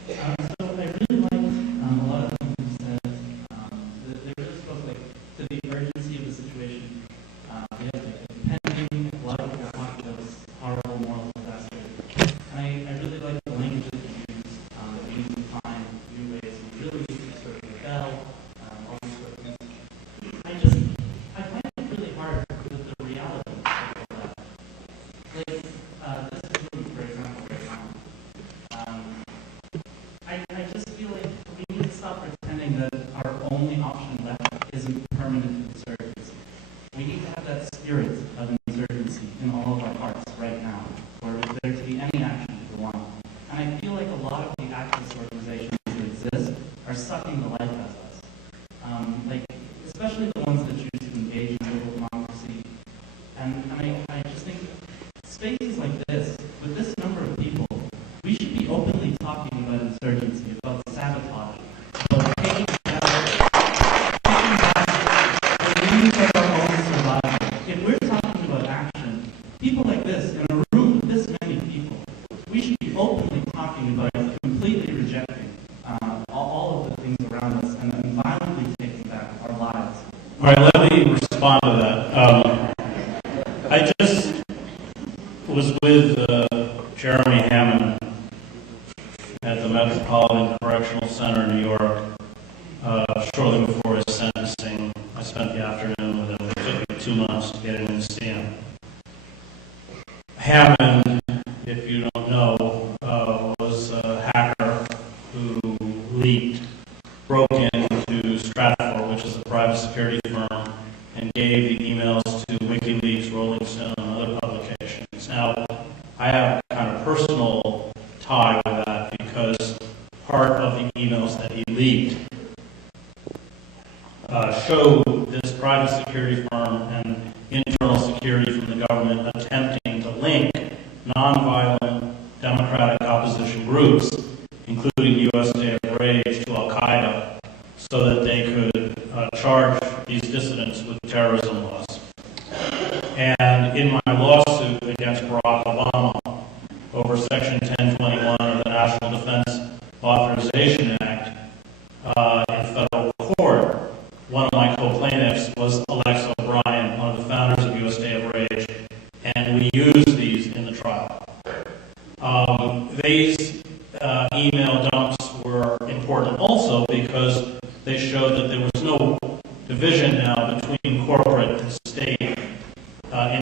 So I really liked a lot of things you said. They really spoke to the urgency of the situation. We have impending flood, those horrible moral disasters. And I really like the language that you use. That we need to find new ways. We really need to sort of rebel. All these sort of things. I find it really hard with the reality of all that. This room, for example, right now. I just feel like we need to stop pretending that our only option left is permanent insurgency. We need to have that spirit of insurgency in all of our hearts right now, for there to be any action for one. And I feel like a lot of the activist organizations that exist are sucking the life out of us. Especially the ones that choose to engage in liberal democracy. And I just think spaces like this, with this number of people, we should be openly talking about insurgency, about sabotage, about taking back the means of our own survival. If we're talking about action, people like this, in a room with this many people, we should be openly talking about completely rejecting all of the things around us and then violently taking back our lives. All right, let me respond to that. I just was with Jeremy Hammond at the Metropolitan Correctional Center in New York shortly before his sentencing. I spent the afternoon with him. It took me 2 months to get in and see him. Hammond, if you don't know, was a hacker who broke into Stratfor, which is a private security firm, and gave the emails to WikiLeaks, Rolling Stone, and other publications. Now, I have a kind of personal tie with that because part of the emails that he leaked showed this private security firm and internal security from the government attempting to link nonviolent democratic opposition groups, including U.S. Day of Rage, to Al-Qaeda, so that they could charge these dissidents with terrorism laws. And in my lawsuit against Barack Obama over Section 1021 of the National Defense Authorization Act in federal court, one of my co-plaintiffs was Alex O'Brien, one of the founders of U.S. Day of Rage, and we used these in the trial. These email dumps were important also because they showed that there was no division now between corporate and state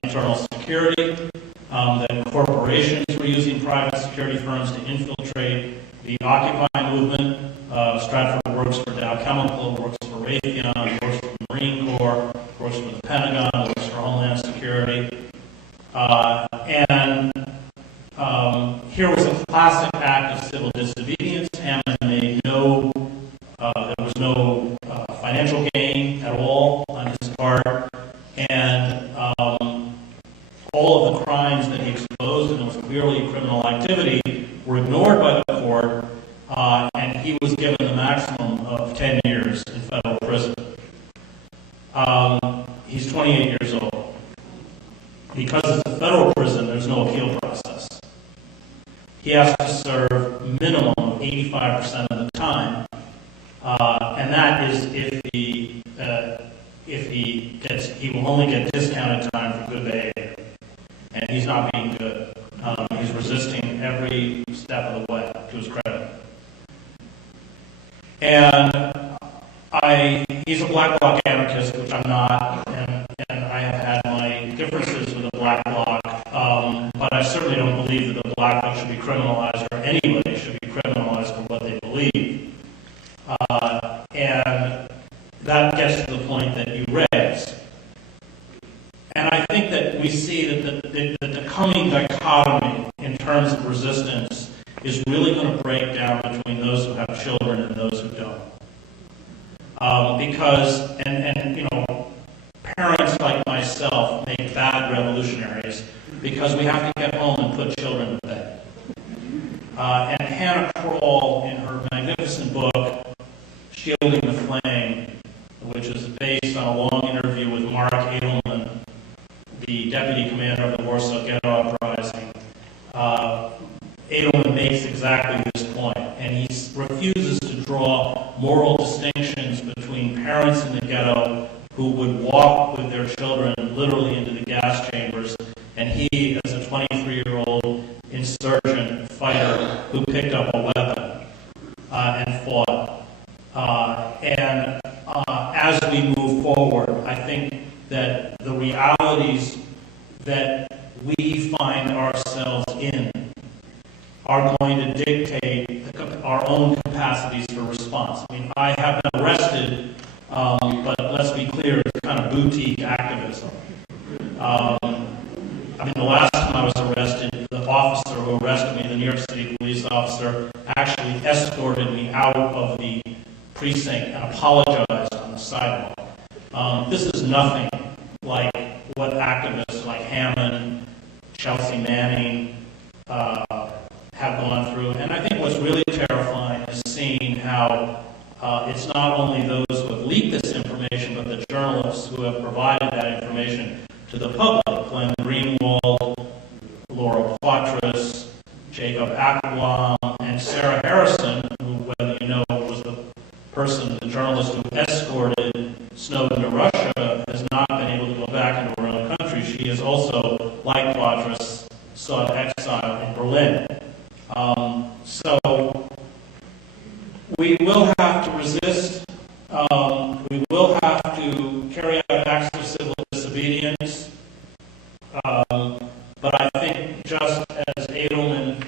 internal security, that corporations were using private security firms to infiltrate the Occupy movement. Stratfor works for Dow Chemical, works for Raytheon, works for the Marine Corps, works for the Pentagon, works for Homeland Security. Here was a classic act of civil disobedience. Hammond made there was no financial gain at all on his part, and all of the crimes that he exposed, and it was clearly criminal activity, were ignored by the court, and he was given the maximum of 10 years in federal prison. He's 28 years old. Because it's a federal prison, there's no appeal process. He has to serve minimum of 85% of the time, and that is if he will only get discounted time for good behavior, and he's not being good. He's resisting every step of the way, to his credit. And he's a black bloc anarchist, which I'm not, and I have had my differences with the black bloc, but I certainly don't believe that the black bloc should be criminalized, or anybody should be criminalized for what they believe. And that gets to the point that you raised. And I think that we see that the coming dichotomy in terms of resistance is really going to break down between those who have children and those who don't. Because parents like myself make bad revolutionaries because we have to get home and put children to bed. And Hannah Kroll, in her magnificent book, Shielding the Flame, which is based on a long interview with Mark Edelman, the deputy commander of the Warsaw Ghetto Uprising, Edelman makes exactly this point, and he refuses to draw moral distinctions between parents in the ghetto who would walk with their children literally into the gas chambers, and he, as a 23-year-old insurgent fighter who picked up a weapon and fought. As we move forward, I think that the realities that we find ourselves in are going to dictate our own capacities for response. I mean, I have been arrested, but let's be clear, it's kind of boutique activism. The last time I was arrested, the officer who arrested me, the New York City police officer, actually escorted me out of the precinct and apologized on the sidewalk. This is nothing like what activists like Hammond, Chelsea Manning have gone through. And I think what's really terrifying is seeing how it's not only those who have leaked this information, but the journalists who have provided that information to the public. Glenn Greenwald, Laura Poitras, Jacob Aquam, and Sarah Harrison, who, whether you know, was the journalist who escorted Snowden to Russia, has not been able to go back into her own country. She is also, like Poitras, sought exile in Berlin. So we will have to resist. We will have to carry out acts of civil disobedience. But I think just as Edelman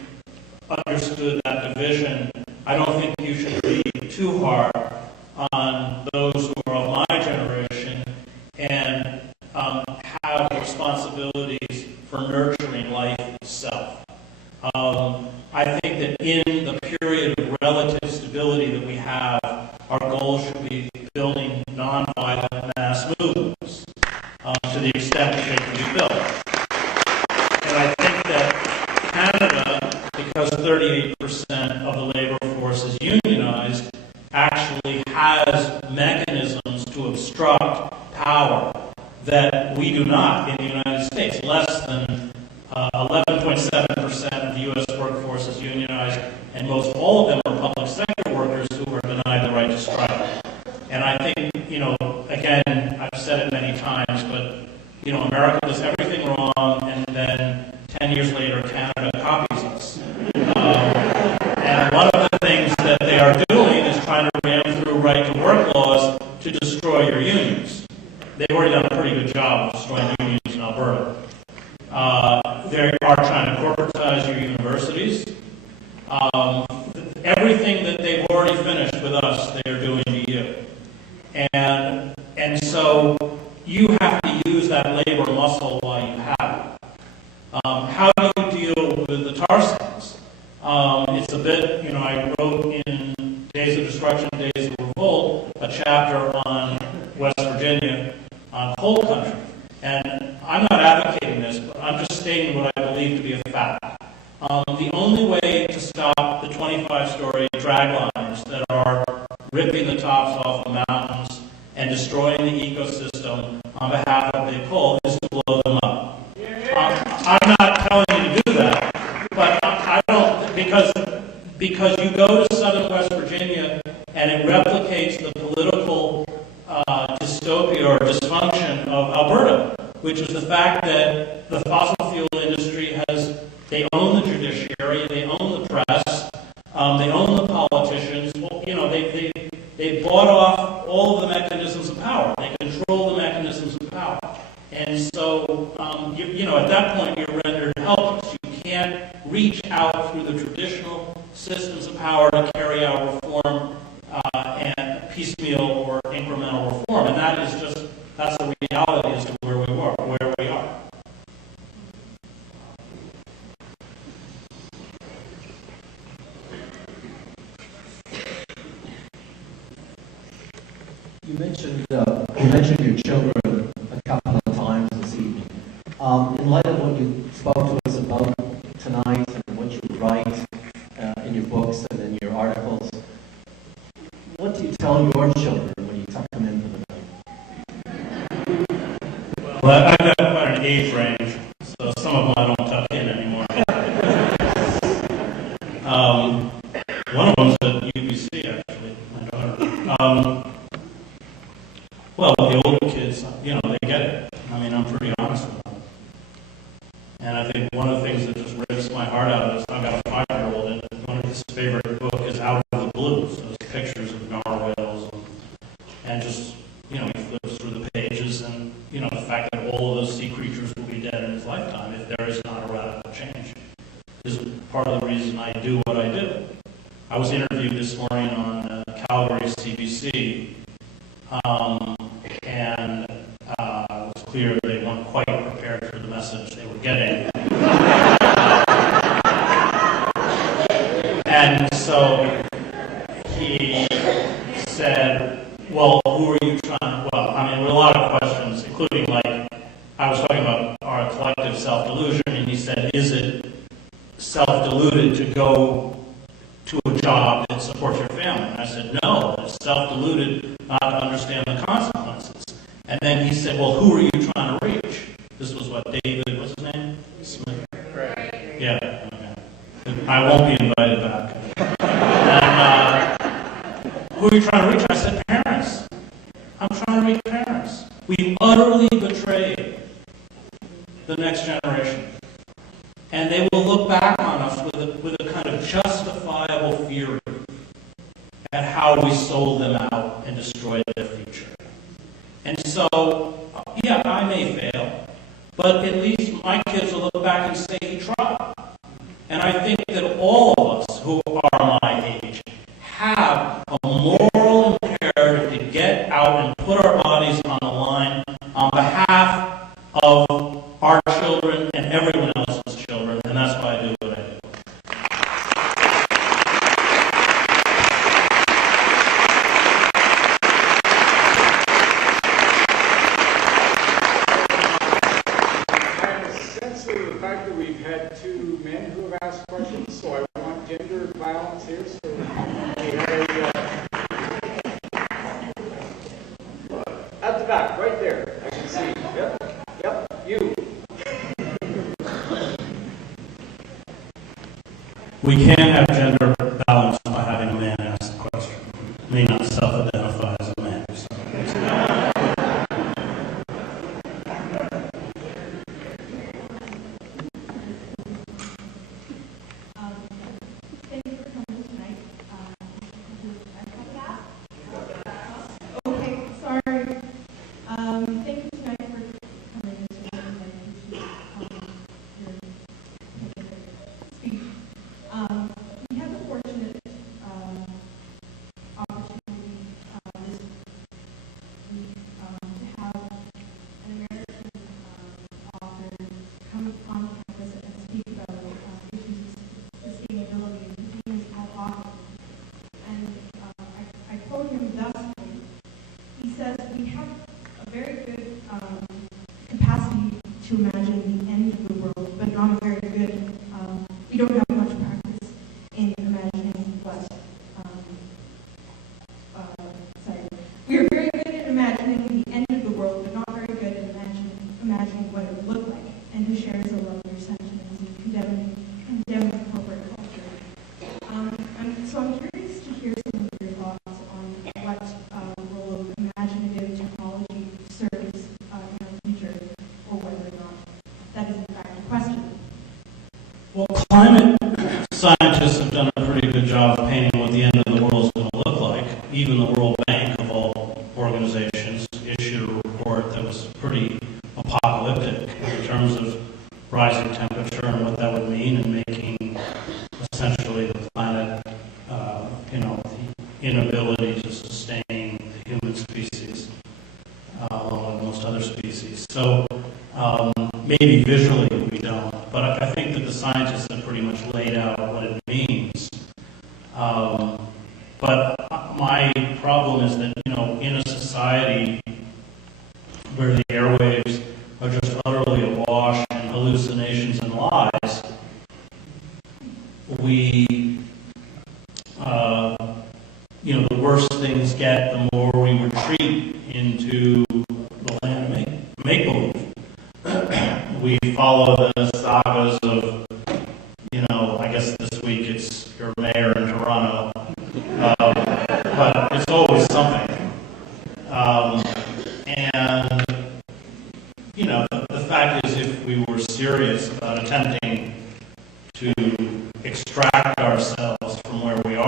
understood that division, I don't think you should be too hard on those who are of my generation and have responsibilities for nurturing life itself. I think that in the period of relative stability that we have, our goal should be building nonviolent mass movements to the extent that they can be built. And I think that Canada, because 38% of the labor force is unionized, actually has mechanisms to obstruct power that we do not in the United States. Less than 11.7% of the U.S. workforce is unionized, and most all of them are public sector workers who are denied the right to strike. And I think, again, I've said it many times, but, America does everything wrong, and then 10 years later, Canada copies us. And one of the things that they are doing is trying to ram through right-to-work laws to destroy your unions. They've already done a pretty good job of destroying unions in Alberta. They are trying to corporatize your universities. Everything that they've already finished with us, they are doing to you. And so you have to use that labor muscle while you have it. How do you deal with the tar sands? It's a bit, I wrote in Days of Destruction, Days of Revolt, a chapter on West Virginia, on coal country. And I'm not advocating this, but I'm just stating what I believe to be a fact. The only way to stop the 25-story drag lines that are ripping the tops off the mountains and destroying the ecosystem on behalf of big coal is to blow them up. I'm not telling you to do that, but I don't, because you go to southern West Virginia and it replicates the political dystopia or dysfunction of Alberta, which is the fact that the fossil fuel industry they own the judiciary, they own the press, they own the politicians. Well, they bought off all of the mechanisms of power. They control the mechanisms of power. And so, at that point, you're rendered helpless. You can't reach out through the traditional systems of power to carry out reform and piecemeal or incremental reform. And that's the reality as to where we are. You mentioned your children a couple of times this evening. In light of what you spoke to us about tonight and what you write in your books and in your articles, what do you tell your children when you tuck them in for the night? Well, I've got quite an age range, so some of them I don't tuck in anymore. One of them at UBC, actually, my daughter. Well, the older kids, they get it. I mean, I'm pretty honest with them. And I think one of the things that just rips my heart out is I've got a 5-year-old, and one of his favorite book is Out of the Blue. So it's pictures of narwhals, and just, he flips through the pages, and, the fact that all of those sea creatures will be dead in his lifetime if there is not a radical change is part of the reason I do what I do. I was interviewed this morning on Calgary's CBC, and it was clear they weren't quite prepared for the message they were getting. And so he said, well, who are you trying to, there were a lot of questions, including I was talking about our collective self-delusion, and he said, is it self-deluded to go to a job that supports your family? And I said, no, it's self-deluded not to understand the consequences. And then he said, well, who are you trying to reach? This was what, David, what's his name? Smith. Right. Yeah, okay. I won't be invited back. And who are you trying to reach? I said, parents. I'm trying to reach parents. We utterly betrayed the next generation. And they will look back on us with a kind of justifiable fury at how we sold them out and destroyed their future. And so, yeah, I may fail, but at least my kids will look back and say he tried. And I think that all of us who are my age have a moral imperative to get out and put our bodies on the line on behalf of our children and everyone else's children, and that's why I do what I do. I have a sense of the fact that we've had 2 men who have asked questions, so I want gender balance here. So we have at the back, right there, I can see. Yep, you. We can't have gender balance by having a man ask the question. He may not self-identify as a man. So. Thank you for coming tonight. Okay, sorry. Thank you tonight for coming to speak. We have the fortunate opportunity this week to have an American author come on campus and speak about issues of sustainability and humans ad hoc. And I quote him thusly. He says, we have a very good capacity to imagine the end of the world, but not a very good, we don't have much practice in imagining what, we are very good at imagining the end of the world, but not very good at imagining what it would look like, and who shares a lot of your sentiments in condemning corporate culture. So I'm curious to hear some of your thoughts on what role of imaginative technology serves in our future, or whether or not that is in fact a question. Well, climate scientists have done a pretty good job of painting what the end of the world is going to look like. Even the World Bank, of all organizations, issued a report that was pretty apocalyptic in terms of rising temperature and what that would mean in making essentially the planet, the inability to sustain the human species, along with most other species. So maybe visually we don't, but I think that the scientists have pretty much laid out what it means. But my problem is that, in a society where the airwaves are just utterly awash in hallucinations and lies, we, the worse things get, the more we retreat into the land of make-believe. We follow the sagas of, I guess this week it's your mayor in Toronto,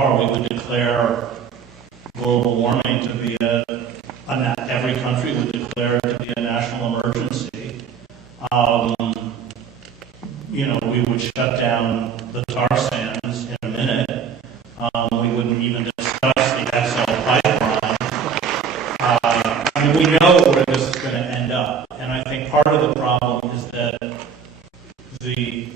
are. We would declare global warming to be every country would declare it to be a national emergency. We would shut down the tar sands in a minute. We wouldn't even discuss the XL pipeline. We know where this is going to end up. And I think part of the problem is that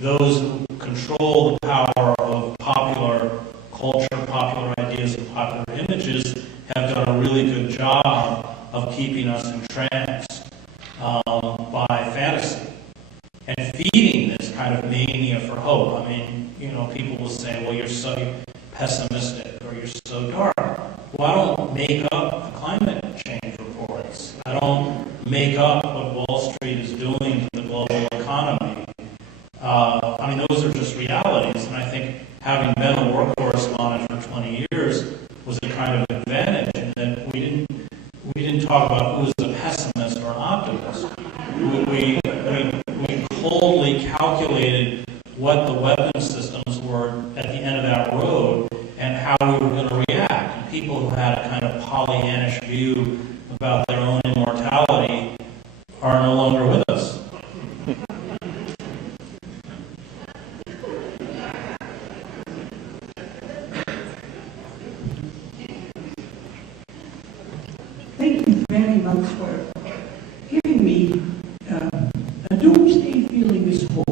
those who control the power of popular culture, popular ideas, and popular images have done a really good job of keeping us entranced by fantasy and feeding this kind of mania for hope. People will say, well, you're so pessimistic or you're so dark. Well, I don't make up the climate change reports. I don't make up what Wall Street is doing to the global economy. Those are just realities, and I think having been a war correspondent for 20 years was a kind of advantage in that we didn't talk about who was a pessimist or an optimist. We coldly calculated what the weapon systems were at the end of that road and how we were going to react. And people who had a kind of Pollyannish view about their own immortality are no longer with us. Thank you very much for giving me a doomsday feeling with hope.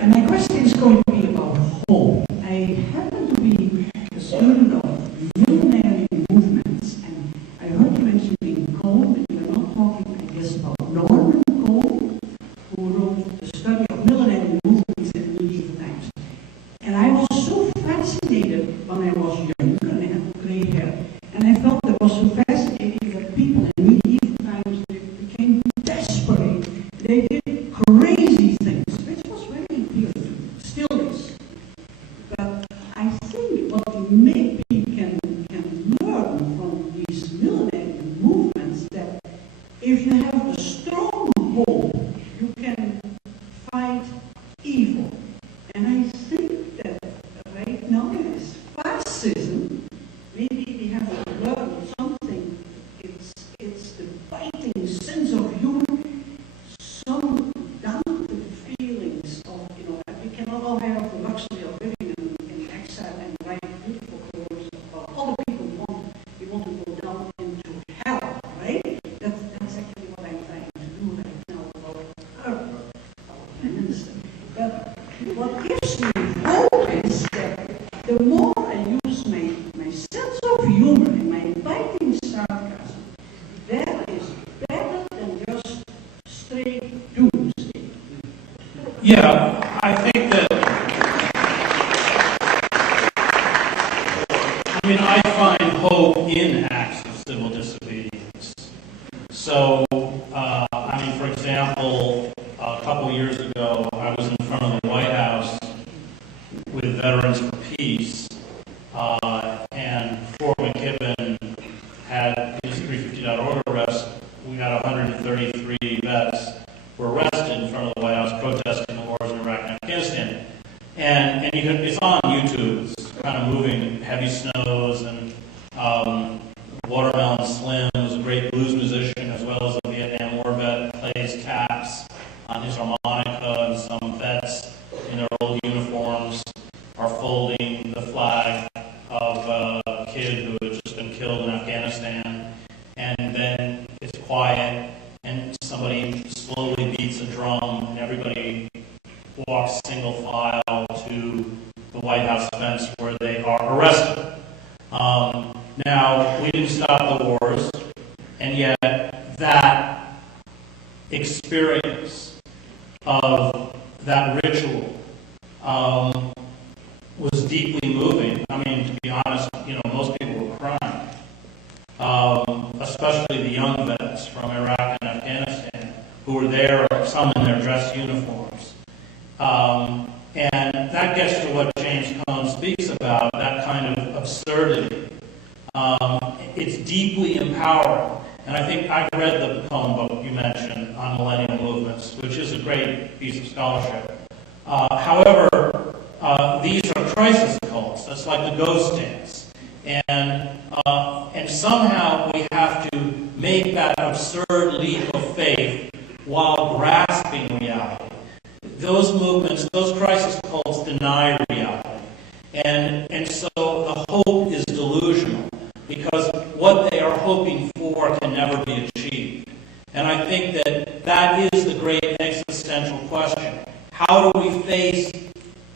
And my question is going to be about hope. I happen to be a student of millenary movements, and I heard you mentioning Cole, but you're not talking, I guess, about Norman Cole, who wrote the study of millenary movements in medieval times. And I was so fascinated when I was young, and I had gray hair, and I felt it was so fascinating that people in medieval times became desperate. They did crazy things, which was very appealing, still is. But I think what we maybe can learn from these millenary movements, that if you have the strong hope, you can fight evil. And I think that right now in this fascism, maybe we have to learn something. It's the fighting sense of humor, some down to the feelings of, we cannot all have the luxury of living in exile and write beautiful clothes. Other people we want to go down into hell, right? That's actually what I'm trying to do right now about our Prime Minister. But what gives me hope is that the more I use my sense of humor and my biting sarcasm, that is better than just straight doomsday. Yeah, I think that, I find hope in acts of civil disobedience. So, for example, a couple years ago, I was in front of the White House with Veterans for Peace, and Fort McKibben had his 350.org arrest. We had 133 vets were arrested in front of the White House protesting the wars in Iraq and Afghanistan. And it's on YouTube. It's kind of moving, heavy snows, and Watermelon Slim, who's a great blues musician as well as a Vietnam War vet, plays caps on his harmonica, and some vets in their old uniforms are folding the flag of a kid who had just been killed in Afghanistan. And then it's quiet, and somebody slowly beats a drum, and everybody walks single file to the White House fence where they are arrested. Now, we didn't stop the wars, and yet that experience of that ritual was deeply moving. To be honest, most people were crying, especially the young vets from Iraq and Afghanistan who were there, some in their dress uniforms. And that gets to what James Cone speaks about, that kind of absurdity. It's deeply empowering. And I think I've read the Cone book you mentioned on millennial movements, which is a great piece of scholarship. However, these are crisis cults. false. That's like the ghost dance. And somehow we have to make that absurd leap of faith while grasping reality. Those movements, those crisis cults deny reality. And so the hope is delusional because what they are hoping for can never be achieved. And I think that is the great existential question. How do we face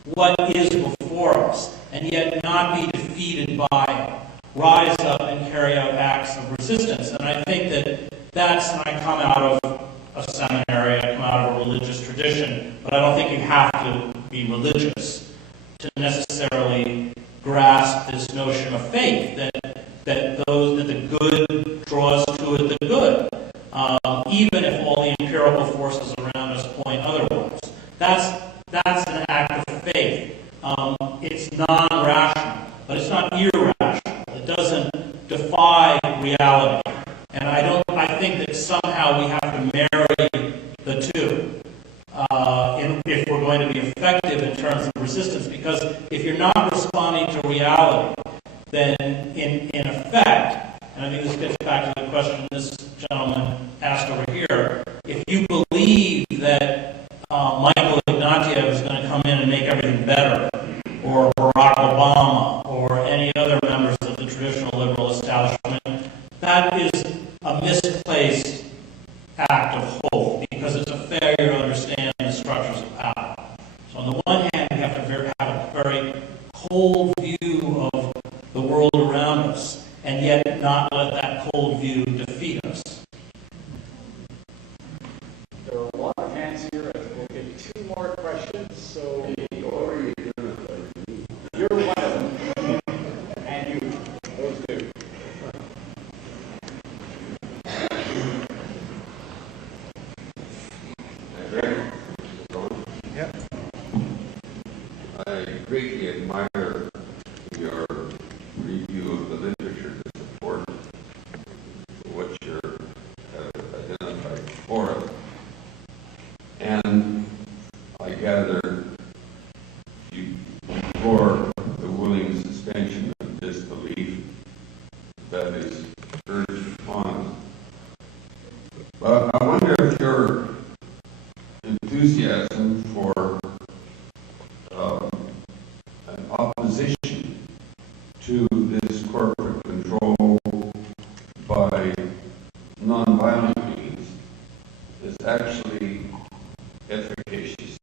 what is before us and yet not be defeated by it? Rise up and carry out acts of resistance. And I think that's, and I come out of a seminary, I come out of a religious tradition, but I don't think you have to be religious to necessarily grasp this notion of faith, that the good draws to it the good, even if all the empirical forces around us point otherwise. That's an act of faith. It's non-rational, but it's not irrational. It doesn't defy reality. And I think that somehow we have to marry the two if we're going to be effective in terms of resistance. Because if you're not responding to reality, then in effect, and I think this gets back to the question this gentleman asked over here, if you believe that Michael Ignatieff is going to come in and make everything better, or Barack Obama, or any other members of the traditional liberal establishment, that is a misplaced act of hope, because it's a failure to understand the structures of power. So on the one hand, we have to have a very cold view of the world around us, and yet not let that cold view defeat us. There are a lot of hands here. We'll get two more questions. So you're one of them, and you, those two. Yep. I greatly admire your review of the literature to support what you're identified for us. And I gather you for the willing suspension of disbelief that is urged upon us. But I wonder if your enthusiasm for an opposition to this corporate control by nonviolent means is actually efficacious.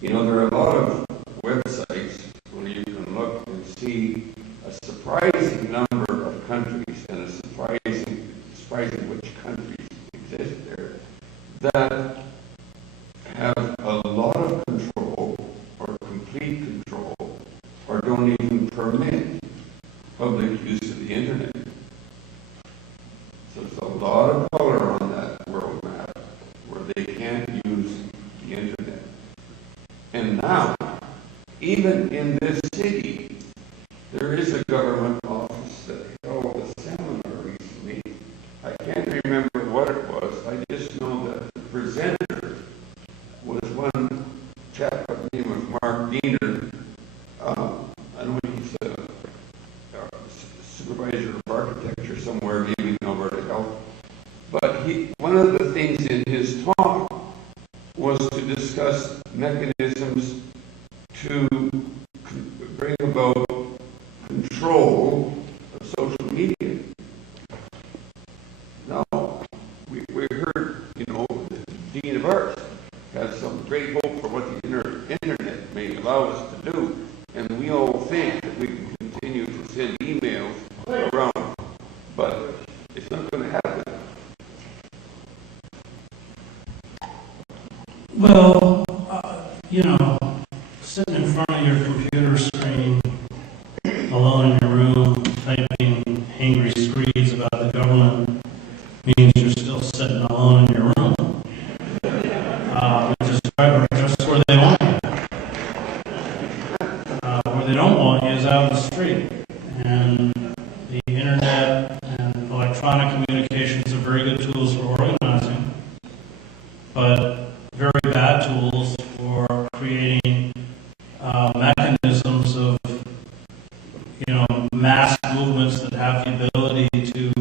You know, there are a lot of websites where you can look and see a surprising number of countries, and surprising which countries exist there, that have a lot of control or complete control or don't even permit public use of the internet. So there's a lot of color on that world map where they can't use the internet. And now, even in this city, there is a government office that held a seminar recently. I can't remember what it was. I just know that the presenter was one chap by the name of Mark Diener. I know he's a supervisor of architecture somewhere, maybe in Alberta Health. But one of the things in his talk was to discuss mechanisms to bring about control of social media. Now, we heard, the Dean of Arts has some great hope for what the internet may allow us to do, and we all think that we can continue to send emails around, but it's not going to happen. Well, sitting in front of your computer screen, alone in your room, typing angry screeds about the government, means you're still sitting alone in your room, which is just where they want you. Where they don't want you is out on the street. And the internet and electronic communications are very good tools for organizing, but very bad tools for creating mechanisms of mass movements that have the ability to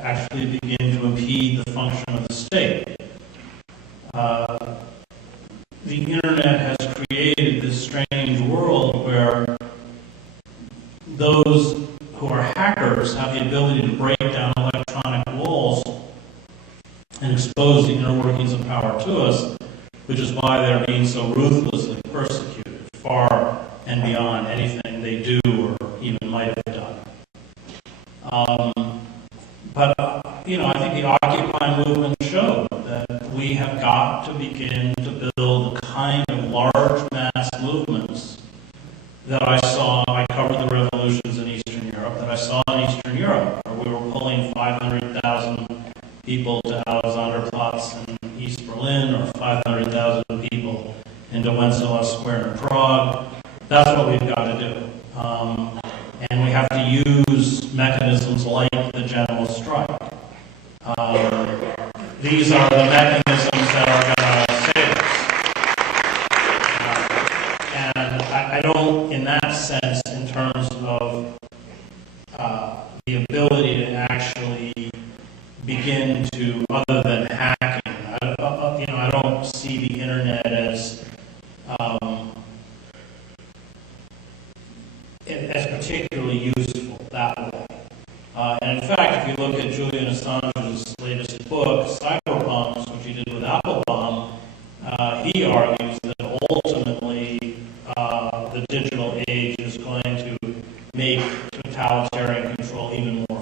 actually begin to impede the function of the state. The internet has created this strange world where those who are hackers have the ability to break down electronic walls and expose the inner workings of power to us, which is why they're being so ruthlessly persecuted, far and beyond anything they do or even might have done. I think the Occupy movement showed that we have got to begin to build the kind of large mass movements that I covered the revolutions in Eastern Europe, that I saw in Eastern Europe, where we were pulling 500,000 people to Alexanderplatz in East Berlin, or 500,000 people into Wenceslas Square in Prague. That's what we've got to do. And we have to use mechanisms like the general strike. These are the mechanisms that are going to save us. And I don't, in that sense, in terms of the ability to actually begin to, other than hacking, I don't see the internet as particularly useful that way. And in fact, if you look at Julian Assange's latest book, Cyberpunks, which he did with Applebaum, he argues that ultimately the digital age is going to make totalitarian control even more